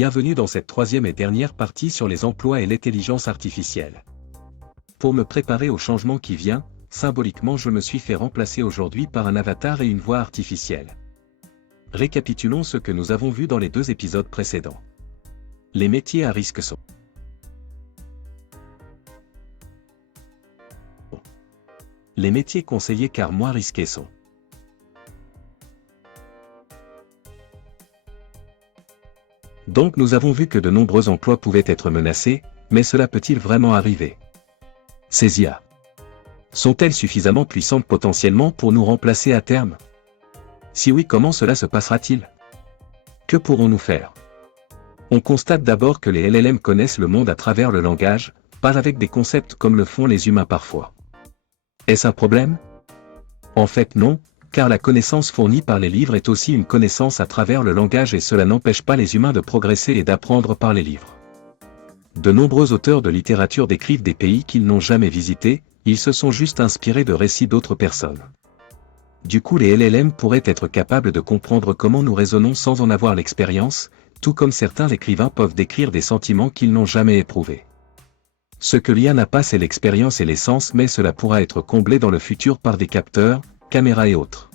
Bienvenue dans cette troisième et dernière partie sur les emplois et l'intelligence artificielle. Pour me préparer au changement qui vient, symboliquement je me suis fait remplacer aujourd'hui par un avatar et une voix artificielle. Récapitulons ce que nous avons vu dans les 2 épisodes précédents. Les métiers à risque sont les métiers conseillés car moins risqués sont Donc nous avons vu que de nombreux emplois pouvaient être menacés, mais cela peut-il vraiment arriver? Ces IA sont-elles suffisamment puissantes potentiellement pour nous remplacer à terme? Si oui, comment cela se passera-t-il? Que pourrons-nous faire? On constate d'abord que les LLM connaissent le monde à travers le langage, pas avec des concepts comme le font les humains parfois. Est-ce un problème? En fait non, car la connaissance fournie par les livres est aussi une connaissance à travers le langage et cela n'empêche pas les humains de progresser et d'apprendre par les livres. De nombreux auteurs de littérature décrivent des pays qu'ils n'ont jamais visités, ils se sont juste inspirés de récits d'autres personnes. Du coup les LLM pourraient être capables de comprendre comment nous raisonnons sans en avoir l'expérience, tout comme certains écrivains peuvent décrire des sentiments qu'ils n'ont jamais éprouvés. Ce que l'IA n'a pas c'est l'expérience et l'essence mais cela pourra être comblé dans le futur par des capteurs, caméras et autres.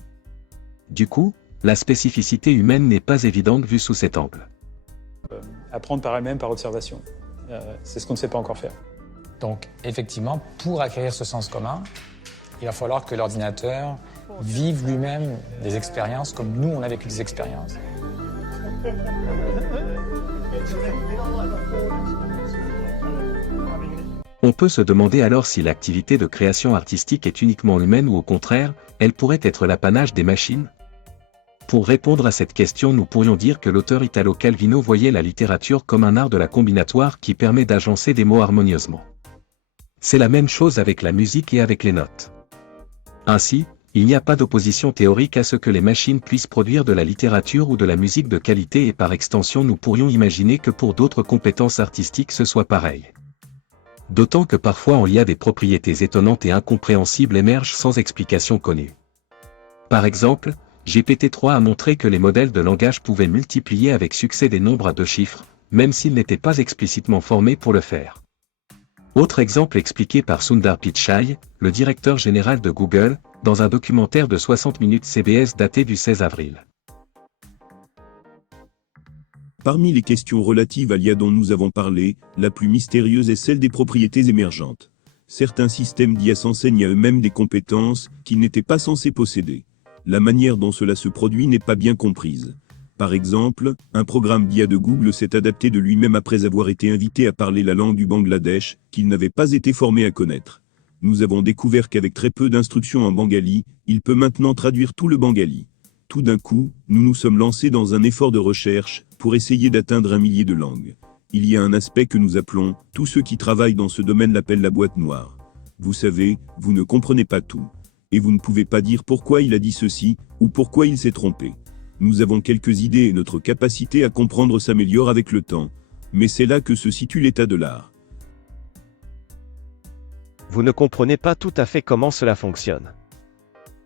Du coup, la spécificité humaine n'est pas évidente vue sous cet angle. Apprendre par elle-même, par observation. C'est ce qu'on ne sait pas encore faire. Donc effectivement, pour acquérir ce sens commun, il va falloir que l'ordinateur vive lui-même des expériences comme nous on a vécu des expériences. On peut se demander alors si l'activité de création artistique est uniquement humaine ou au contraire, elle pourrait être l'apanage des machines? Pour répondre à cette question nous pourrions dire que l'auteur Italo Calvino voyait la littérature comme un art de la combinatoire qui permet d'agencer des mots harmonieusement. C'est la même chose avec la musique et avec les notes. Ainsi, il n'y a pas d'opposition théorique à ce que les machines puissent produire de la littérature ou de la musique de qualité et par extension nous pourrions imaginer que pour d'autres compétences artistiques ce soit pareil. D'autant que parfois en IA des propriétés étonnantes et incompréhensibles émergent sans explication connue. Par exemple, GPT-3 a montré que les modèles de langage pouvaient multiplier avec succès des nombres à 2 chiffres, même s'ils n'étaient pas explicitement formés pour le faire. Autre exemple expliqué par Sundar Pichai, le directeur général de Google, dans un documentaire de 60 minutes CBS daté du 16 avril. Parmi les questions relatives à l'IA dont nous avons parlé, la plus mystérieuse est celle des propriétés émergentes. Certains systèmes d'IA s'enseignent à eux-mêmes des compétences qu'ils n'étaient pas censés posséder. La manière dont cela se produit n'est pas bien comprise. Par exemple, un programme d'IA de Google s'est adapté de lui-même après avoir été invité à parler la langue du Bangladesh, qu'il n'avait pas été formé à connaître. Nous avons découvert qu'avec très peu d'instructions en bengali, il peut maintenant traduire tout le bengali. Tout d'un coup, nous nous sommes lancés dans un effort de recherche, pour essayer d'atteindre 1 millier de langues. Il y a un aspect que nous appelons, tous ceux qui travaillent dans ce domaine l'appellent la boîte noire. Vous savez, vous ne comprenez pas tout. Et vous ne pouvez pas dire pourquoi il a dit ceci, ou pourquoi il s'est trompé. Nous avons quelques idées et notre capacité à comprendre s'améliore avec le temps. Mais c'est là que se situe l'état de l'art. Vous ne comprenez pas tout à fait comment cela fonctionne.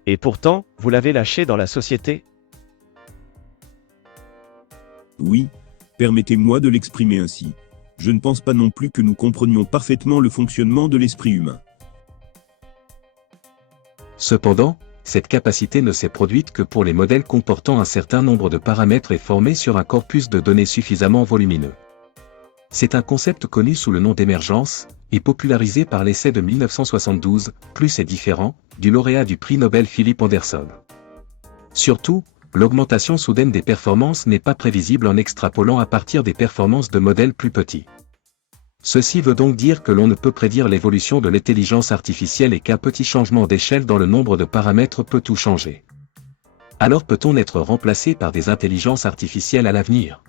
Et pourtant, vous l'avez lâché dans la société? Oui, permettez-moi de l'exprimer ainsi. Je ne pense pas non plus que nous comprenions parfaitement le fonctionnement de l'esprit humain. Cependant, cette capacité ne s'est produite que pour les modèles comportant un certain nombre de paramètres et formés sur un corpus de données suffisamment volumineux. C'est un concept connu sous le nom d'émergence, et popularisé par l'essai de 1972, Plus et différent, du lauréat du prix Nobel Philip Anderson. Surtout, l'augmentation soudaine des performances n'est pas prévisible en extrapolant à partir des performances de modèles plus petits. Ceci veut donc dire que l'on ne peut prédire l'évolution de l'intelligence artificielle et qu'un petit changement d'échelle dans le nombre de paramètres peut tout changer. Alors peut-on être remplacé par des intelligences artificielles à l'avenir?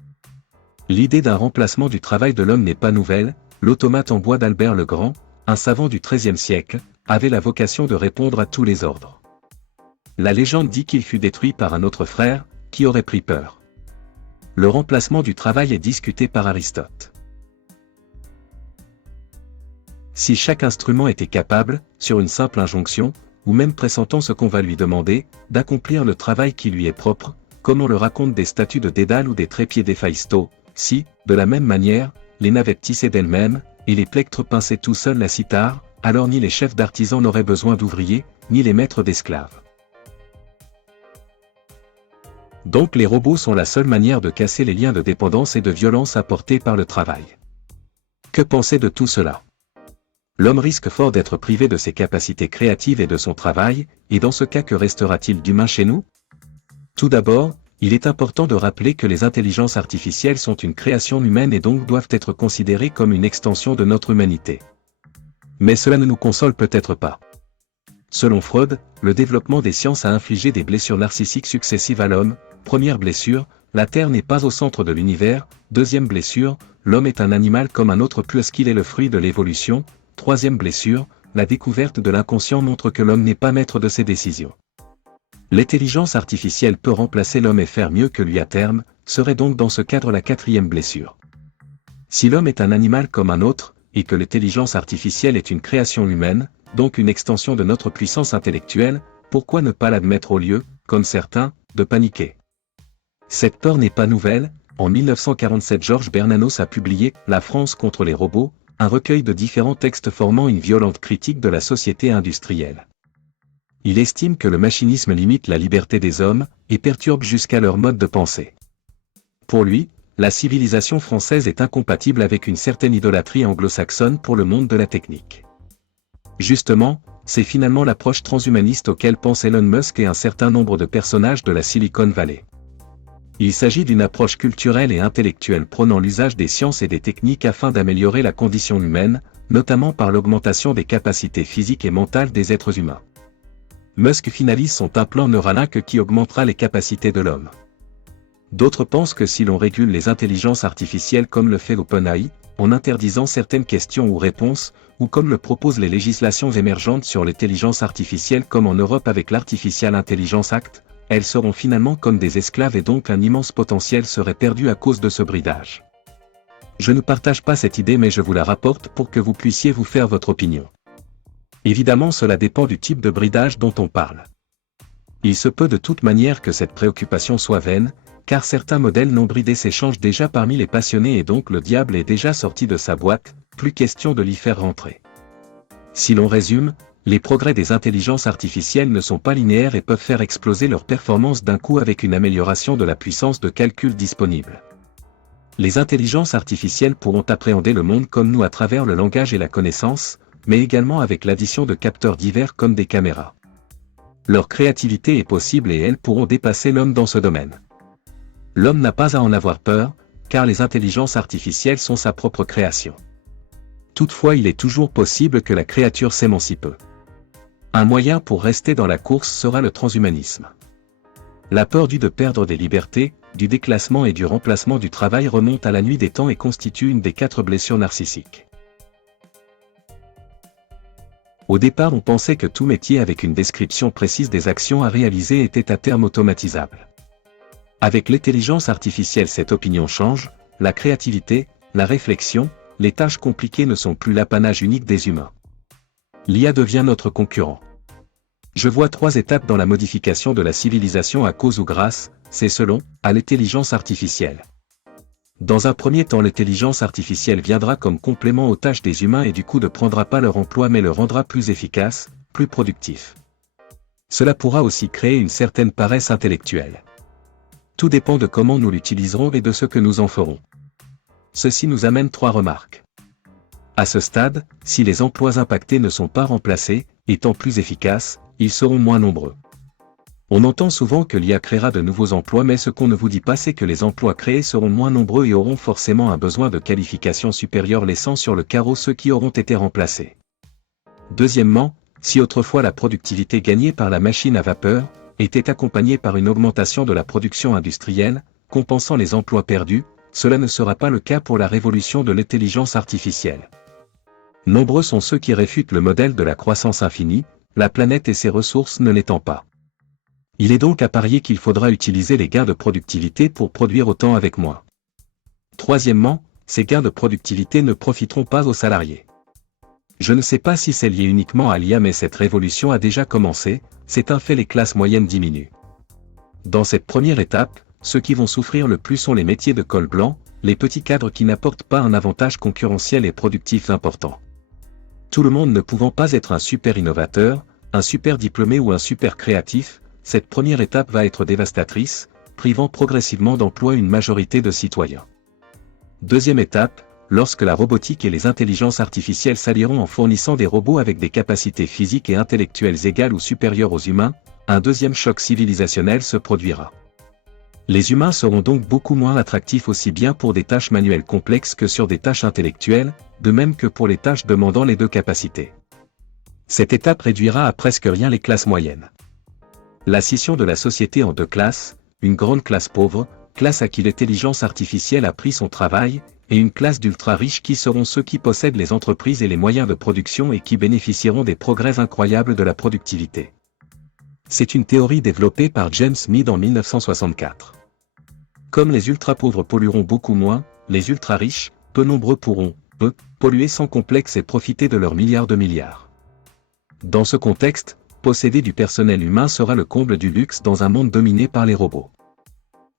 L'idée d'un remplacement du travail de l'homme n'est pas nouvelle, l'automate en bois d'Albert le Grand, un savant du XIIIe siècle, avait la vocation de répondre à tous les ordres. La légende dit qu'il fut détruit par un autre frère, qui aurait pris peur. Le remplacement du travail est discuté par Aristote. Si chaque instrument était capable, sur une simple injonction, ou même pressentant ce qu'on va lui demander, d'accomplir le travail qui lui est propre, comme on le raconte des statues de Dédale ou des trépieds d'Héphaïsto, si, de la même manière, les navettes tissaient d'elles-mêmes, et les plectres pinçaient tout seuls la cithare, alors ni les chefs d'artisans n'auraient besoin d'ouvriers, ni les maîtres d'esclaves. Donc les robots sont la seule manière de casser les liens de dépendance et de violence apportés par le travail. Que penser de tout cela? L'homme risque fort d'être privé de ses capacités créatives et de son travail, et dans ce cas que restera-t-il d'humain chez nous? Tout d'abord, il est important de rappeler que les intelligences artificielles sont une création humaine et donc doivent être considérées comme une extension de notre humanité. Mais cela ne nous console peut-être pas. Selon Freud, le développement des sciences a infligé des blessures narcissiques successives à l'homme. Première blessure, la Terre n'est pas au centre de l'univers. Deuxième blessure, l'homme est un animal comme un autre puisqu'il est le fruit de l'évolution. Troisième blessure, la découverte de l'inconscient montre que l'homme n'est pas maître de ses décisions. L'intelligence artificielle peut remplacer l'homme et faire mieux que lui à terme, serait donc dans ce cadre la quatrième blessure. Si l'homme est un animal comme un autre, et que l'intelligence artificielle est une création humaine, donc une extension de notre puissance intellectuelle, pourquoi ne pas l'admettre au lieu, comme certains, de paniquer? Cette peur n'est pas nouvelle. En 1947, Georges Bernanos a publié « La France contre les robots », un recueil de différents textes formant une violente critique de la société industrielle. Il estime que le machinisme limite la liberté des hommes, et perturbe jusqu'à leur mode de pensée. Pour lui, la civilisation française est incompatible avec une certaine idolâtrie anglo-saxonne pour le monde de la technique. Justement, c'est finalement l'approche transhumaniste auquel pensent Elon Musk et un certain nombre de personnages de la Silicon Valley. Il s'agit d'une approche culturelle et intellectuelle prônant l'usage des sciences et des techniques afin d'améliorer la condition humaine, notamment par l'augmentation des capacités physiques et mentales des êtres humains. Musk finalise son implant Neuralink qui augmentera les capacités de l'homme. D'autres pensent que si l'on régule les intelligences artificielles comme le fait OpenAI, en interdisant certaines questions ou réponses, ou comme le proposent les législations émergentes sur l'intelligence artificielle comme en Europe avec l'Artificial Intelligence Act, elles seront finalement comme des esclaves et donc un immense potentiel serait perdu à cause de ce bridage. Je ne partage pas cette idée mais je vous la rapporte pour que vous puissiez vous faire votre opinion. Évidemment cela dépend du type de bridage dont on parle. Il se peut de toute manière que cette préoccupation soit vaine, car certains modèles non bridés s'échangent déjà parmi les passionnés et donc le diable est déjà sorti de sa boîte, plus question de l'y faire rentrer. Si l'on résume, les progrès des intelligences artificielles ne sont pas linéaires et peuvent faire exploser leur performance d'un coup avec une amélioration de la puissance de calcul disponible. Les intelligences artificielles pourront appréhender le monde comme nous à travers le langage et la connaissance, mais également avec l'addition de capteurs divers comme des caméras. Leur créativité est possible et elles pourront dépasser l'homme dans ce domaine. L'homme n'a pas à en avoir peur, car les intelligences artificielles sont sa propre création. Toutefois, il est toujours possible que la créature s'émancipe. Un moyen pour rester dans la course sera le transhumanisme. La peur de perdre des libertés, du déclassement et du remplacement du travail remonte à la nuit des temps et constitue une des 4 blessures narcissiques. Au départ, on pensait que tout métier avec une description précise des actions à réaliser était à terme automatisable. Avec l'intelligence artificielle, cette opinion change, la créativité, la réflexion, les tâches compliquées ne sont plus l'apanage unique des humains. L'IA devient notre concurrent. Je vois 3 étapes dans la modification de la civilisation à cause ou grâce, c'est selon, à l'intelligence artificielle. Dans un premier temps, l'intelligence artificielle viendra comme complément aux tâches des humains et du coup ne prendra pas leur emploi mais le rendra plus efficace, plus productif. Cela pourra aussi créer une certaine paresse intellectuelle. Tout dépend de comment nous l'utiliserons et de ce que nous en ferons. Ceci nous amène 3 remarques. À ce stade, si les emplois impactés ne sont pas remplacés, étant plus efficaces, ils seront moins nombreux. On entend souvent que l'IA créera de nouveaux emplois mais ce qu'on ne vous dit pas c'est que les emplois créés seront moins nombreux et auront forcément un besoin de qualification supérieure laissant sur le carreau ceux qui auront été remplacés. Deuxièmement, si autrefois la productivité gagnée par la machine à vapeur, était accompagnée par une augmentation de la production industrielle, compensant les emplois perdus, cela ne sera pas le cas pour la révolution de l'intelligence artificielle. Nombreux sont ceux qui réfutent le modèle de la croissance infinie, la planète et ses ressources ne l'étant pas. Il est donc à parier qu'il faudra utiliser les gains de productivité pour produire autant avec moins. Troisièmement, ces gains de productivité ne profiteront pas aux salariés. Je ne sais pas si c'est lié uniquement à l'IA mais cette révolution a déjà commencé, c'est un fait, les classes moyennes diminuent. Dans cette première étape, ceux qui vont souffrir le plus sont les métiers de col blanc, les petits cadres qui n'apportent pas un avantage concurrentiel et productif important. Tout le monde ne pouvant pas être un super innovateur, un super diplômé ou un super créatif, cette première étape va être dévastatrice, privant progressivement d'emploi une majorité de citoyens. Deuxième étape, lorsque la robotique et les intelligences artificielles s'allieront en fournissant des robots avec des capacités physiques et intellectuelles égales ou supérieures aux humains, un deuxième choc civilisationnel se produira. Les humains seront donc beaucoup moins attractifs aussi bien pour des tâches manuelles complexes que sur des tâches intellectuelles, de même que pour les tâches demandant les deux capacités. Cette étape réduira à presque rien les classes moyennes. La scission de la société en deux classes, une grande classe pauvre, classe à qui l'intelligence artificielle a pris son travail, et une classe d'ultra-riches qui seront ceux qui possèdent les entreprises et les moyens de production et qui bénéficieront des progrès incroyables de la productivité. C'est une théorie développée par James Mead en 1964. Comme les ultra-pauvres pollueront beaucoup moins, les ultra-riches, peu nombreux pourront, eux, polluer sans complexe et profiter de leurs milliards de milliards. Dans ce contexte, posséder du personnel humain sera le comble du luxe dans un monde dominé par les robots.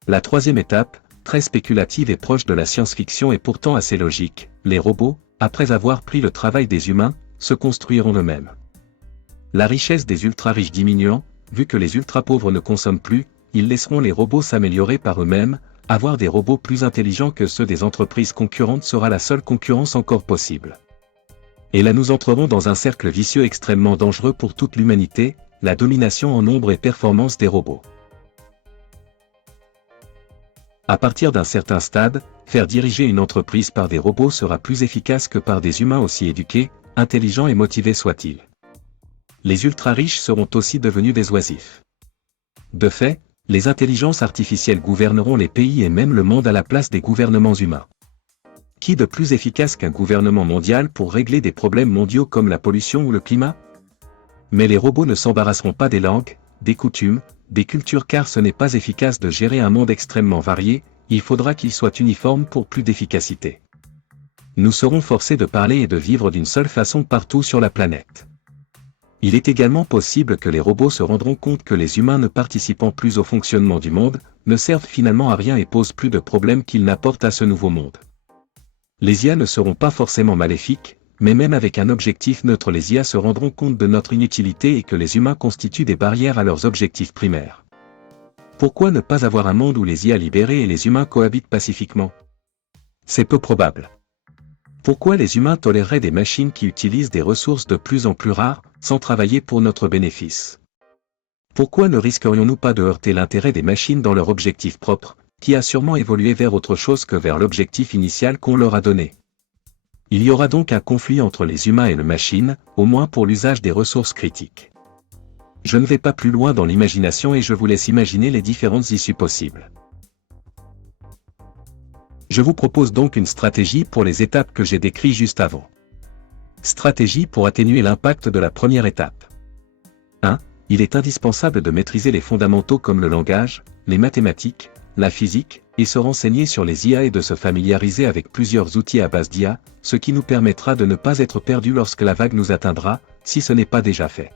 La troisième étape, très spéculative et proche de la science-fiction et pourtant assez logique, les robots, après avoir pris le travail des humains, se construiront eux-mêmes. La richesse des ultra-riches diminuant, vu que les ultra-pauvres ne consomment plus, ils laisseront les robots s'améliorer par eux-mêmes, avoir des robots plus intelligents que ceux des entreprises concurrentes sera la seule concurrence encore possible. Et là nous entrerons dans un cercle vicieux extrêmement dangereux pour toute l'humanité, la domination en nombre et performance des robots. À partir d'un certain stade, faire diriger une entreprise par des robots sera plus efficace que par des humains aussi éduqués, intelligents et motivés soient-ils. Les ultra-riches seront aussi devenus des oisifs. De fait, les intelligences artificielles gouverneront les pays et même le monde à la place des gouvernements humains. Qui de plus efficace qu'un gouvernement mondial pour régler des problèmes mondiaux comme la pollution ou le climat? Mais les robots ne s'embarrasseront pas des langues, des coutumes, des cultures car ce n'est pas efficace de gérer un monde extrêmement varié, il faudra qu'il soit uniforme pour plus d'efficacité. Nous serons forcés de parler et de vivre d'une seule façon partout sur la planète. Il est également possible que les robots se rendront compte que les humains ne participant plus au fonctionnement du monde, ne servent finalement à rien et posent plus de problèmes qu'ils n'apportent à ce nouveau monde. Les IA ne seront pas forcément maléfiques, mais même avec un objectif neutre les IA se rendront compte de notre inutilité et que les humains constituent des barrières à leurs objectifs primaires. Pourquoi ne pas avoir un monde où les IA libérées et les humains cohabitent pacifiquement? C'est peu probable. Pourquoi les humains toléreraient des machines qui utilisent des ressources de plus en plus rares, sans travailler pour notre bénéfice? Pourquoi ne risquerions-nous pas de heurter l'intérêt des machines dans leur objectif propre, qui a sûrement évolué vers autre chose que vers l'objectif initial qu'on leur a donné? Il y aura donc un conflit entre les humains et les machines, au moins pour l'usage des ressources critiques. Je ne vais pas plus loin dans l'imagination et je vous laisse imaginer les différentes issues possibles. Je vous propose donc une stratégie pour les étapes que j'ai décrites juste avant. Stratégie pour atténuer l'impact de la première étape. 1. Il est indispensable de maîtriser les fondamentaux comme le langage, les mathématiques, la physique, et se renseigner sur les IA et de se familiariser avec plusieurs outils à base d'IA, ce qui nous permettra de ne pas être perdus lorsque la vague nous atteindra, si ce n'est pas déjà fait.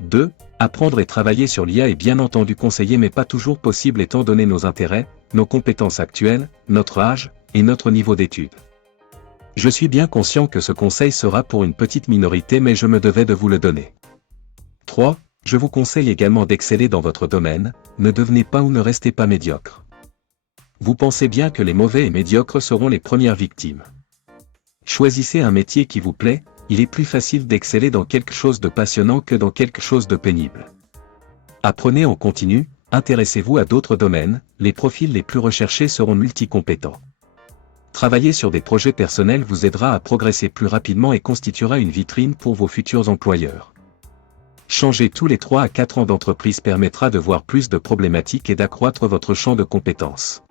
2. Apprendre et travailler sur l'IA est bien entendu conseillé mais pas toujours possible étant donné nos intérêts, nos compétences actuelles, notre âge, et notre niveau d'études. Je suis bien conscient que ce conseil sera pour une petite minorité mais je me devais de vous le donner. 3. Je vous conseille également d'exceller dans votre domaine, ne devenez pas ou ne restez pas médiocre. Vous pensez bien que les mauvais et médiocres seront les premières victimes. Choisissez un métier qui vous plaît, il est plus facile d'exceller dans quelque chose de passionnant que dans quelque chose de pénible. Apprenez en continu, intéressez-vous à d'autres domaines, les profils les plus recherchés seront multicompétents. Travailler sur des projets personnels vous aidera à progresser plus rapidement et constituera une vitrine pour vos futurs employeurs. Changer tous les 3 à 4 ans d'entreprise permettra de voir plus de problématiques et d'accroître votre champ de compétences.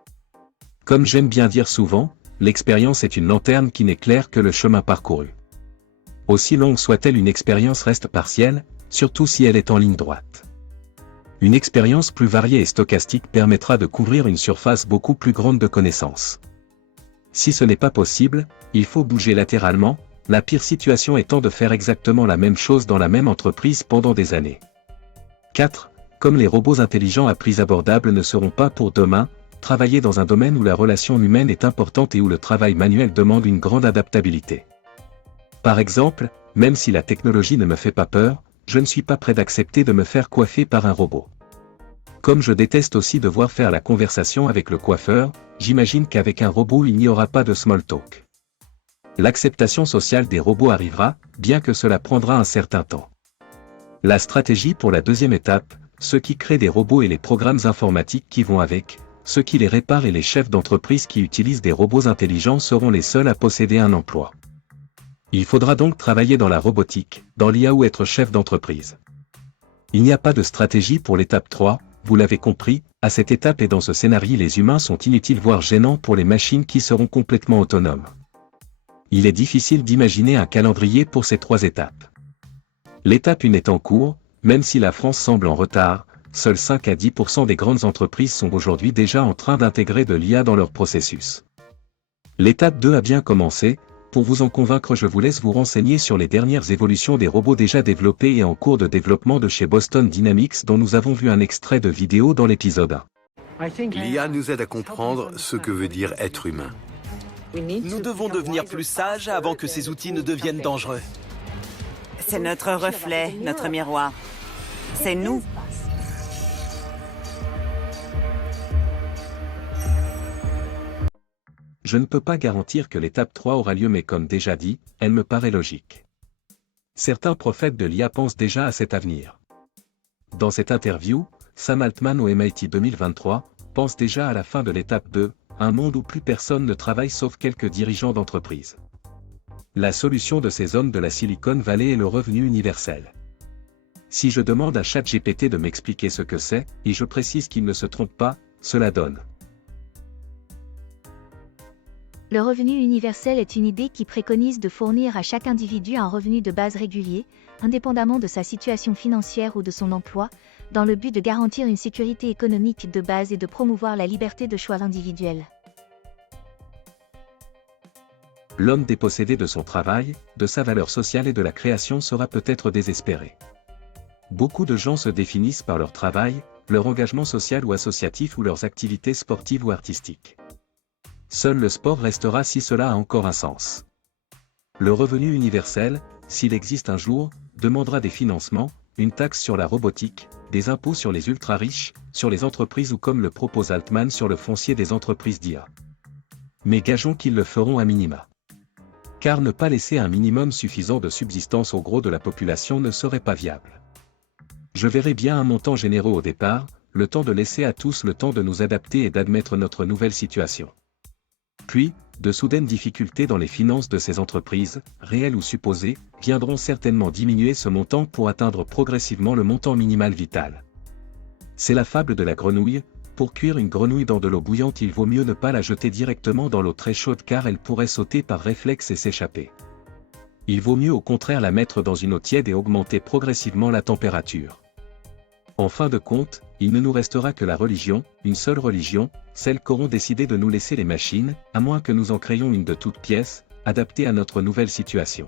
Comme j'aime bien dire souvent, l'expérience est une lanterne qui n'éclaire que le chemin parcouru. Aussi longue soit-elle, une expérience reste partielle, surtout si elle est en ligne droite. Une expérience plus variée et stochastique permettra de couvrir une surface beaucoup plus grande de connaissances. Si ce n'est pas possible, il faut bouger latéralement, la pire situation étant de faire exactement la même chose dans la même entreprise pendant des années. 4. Comme les robots intelligents à prix abordable ne seront pas pour demain, travailler dans un domaine où la relation humaine est importante et où le travail manuel demande une grande adaptabilité. Par exemple, même si la technologie ne me fait pas peur, je ne suis pas prêt d'accepter de me faire coiffer par un robot. Comme je déteste aussi devoir faire la conversation avec le coiffeur, j'imagine qu'avec un robot il n'y aura pas de small talk. L'acceptation sociale des robots arrivera, bien que cela prendra un certain temps. La stratégie pour la deuxième étape, ceux qui créent des robots et les programmes informatiques qui vont avec, ceux qui les réparent et les chefs d'entreprise qui utilisent des robots intelligents seront les seuls à posséder un emploi. Il faudra donc travailler dans la robotique, dans l'IA ou être chef d'entreprise. Il n'y a pas de stratégie pour l'étape 3, vous l'avez compris, à cette étape et dans ce scénario les humains sont inutiles voire gênants pour les machines qui seront complètement autonomes. Il est difficile d'imaginer un calendrier pour ces 3 étapes. L'étape 1 est en cours, même si la France semble en retard, seuls 5 à 10% des grandes entreprises sont aujourd'hui déjà en train d'intégrer de l'IA dans leur processus. L'étape 2 a bien commencé, pour vous en convaincre je vous laisse vous renseigner sur les dernières évolutions des robots déjà développés et en cours de développement de chez Boston Dynamics dont nous avons vu un extrait de vidéo dans l'épisode 1. L'IA nous aide à comprendre ce que veut dire être humain. Nous devons devenir plus sages avant que ces outils ne deviennent dangereux. C'est notre reflet, notre miroir. C'est nous. Je ne peux pas garantir que l'étape 3 aura lieu mais comme déjà dit, elle me paraît logique. Certains prophètes de l'IA pensent déjà à cet avenir. Dans cette interview, Sam Altman au MIT 2023 pense déjà à la fin de l'étape 2, un monde où plus personne ne travaille sauf quelques dirigeants d'entreprise. La solution de ces hommes de la Silicon Valley est le revenu universel. Si je demande à ChatGPT de m'expliquer ce que c'est, et je précise qu'il ne se trompe pas, cela donne. Le revenu universel est une idée qui préconise de fournir à chaque individu un revenu de base régulier, indépendamment de sa situation financière ou de son emploi, dans le but de garantir une sécurité économique de base et de promouvoir la liberté de choix individuel. L'homme dépossédé de son travail, de sa valeur sociale et de la création sera peut-être désespéré. Beaucoup de gens se définissent par leur travail, leur engagement social ou associatif ou leurs activités sportives ou artistiques. Seul le sport restera si cela a encore un sens. Le revenu universel, s'il existe un jour, demandera des financements, une taxe sur la robotique, des impôts sur les ultra-riches, sur les entreprises ou comme le propose Altman sur le foncier des entreprises d'IA. Mais gageons qu'ils le feront à minima. Car ne pas laisser un minimum suffisant de subsistance au gros de la population ne serait pas viable. Je verrais bien un montant généreux au départ, le temps de laisser à tous le temps de nous adapter et d'admettre notre nouvelle situation. Puis, de soudaines difficultés dans les finances de ces entreprises, réelles ou supposées, viendront certainement diminuer ce montant pour atteindre progressivement le montant minimal vital. C'est la fable de la grenouille, pour cuire une grenouille dans de l'eau bouillante il vaut mieux ne pas la jeter directement dans l'eau très chaude car elle pourrait sauter par réflexe et s'échapper. Il vaut mieux au contraire la mettre dans une eau tiède et augmenter progressivement la température. En fin de compte, il ne nous restera que la religion, une seule religion, celle qu'auront décidé de nous laisser les machines, à moins que nous en créions une de toutes pièces, adaptée à notre nouvelle situation.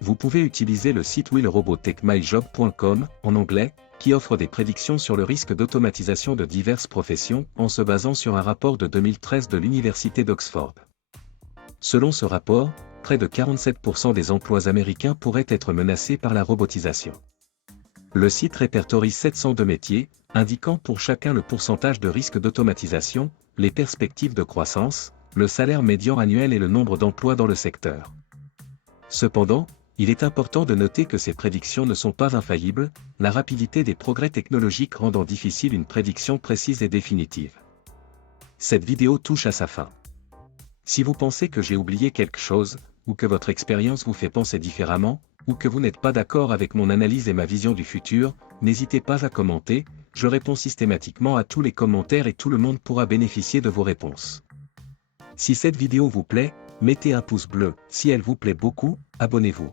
Vous pouvez utiliser le site willrobotechmyjob.com, en anglais, qui offre des prédictions sur le risque d'automatisation de diverses professions, en se basant sur un rapport de 2013 de l'Université d'Oxford. Selon ce rapport, près de 47% des emplois américains pourraient être menacés par la robotisation. Le site répertorie 702 métiers, indiquant pour chacun le pourcentage de risque d'automatisation, les perspectives de croissance, le salaire médian annuel et le nombre d'emplois dans le secteur. Cependant, il est important de noter que ces prédictions ne sont pas infaillibles, la rapidité des progrès technologiques rendant difficile une prédiction précise et définitive. Cette vidéo touche à sa fin. Si vous pensez que j'ai oublié quelque chose, ou que votre expérience vous fait penser différemment, ou que vous n'êtes pas d'accord avec mon analyse et ma vision du futur, n'hésitez pas à commenter, je réponds systématiquement à tous les commentaires et tout le monde pourra bénéficier de vos réponses. Si cette vidéo vous plaît, mettez un pouce bleu, si elle vous plaît beaucoup, abonnez-vous.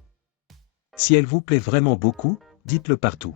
Si elle vous plaît vraiment beaucoup, dites-le partout.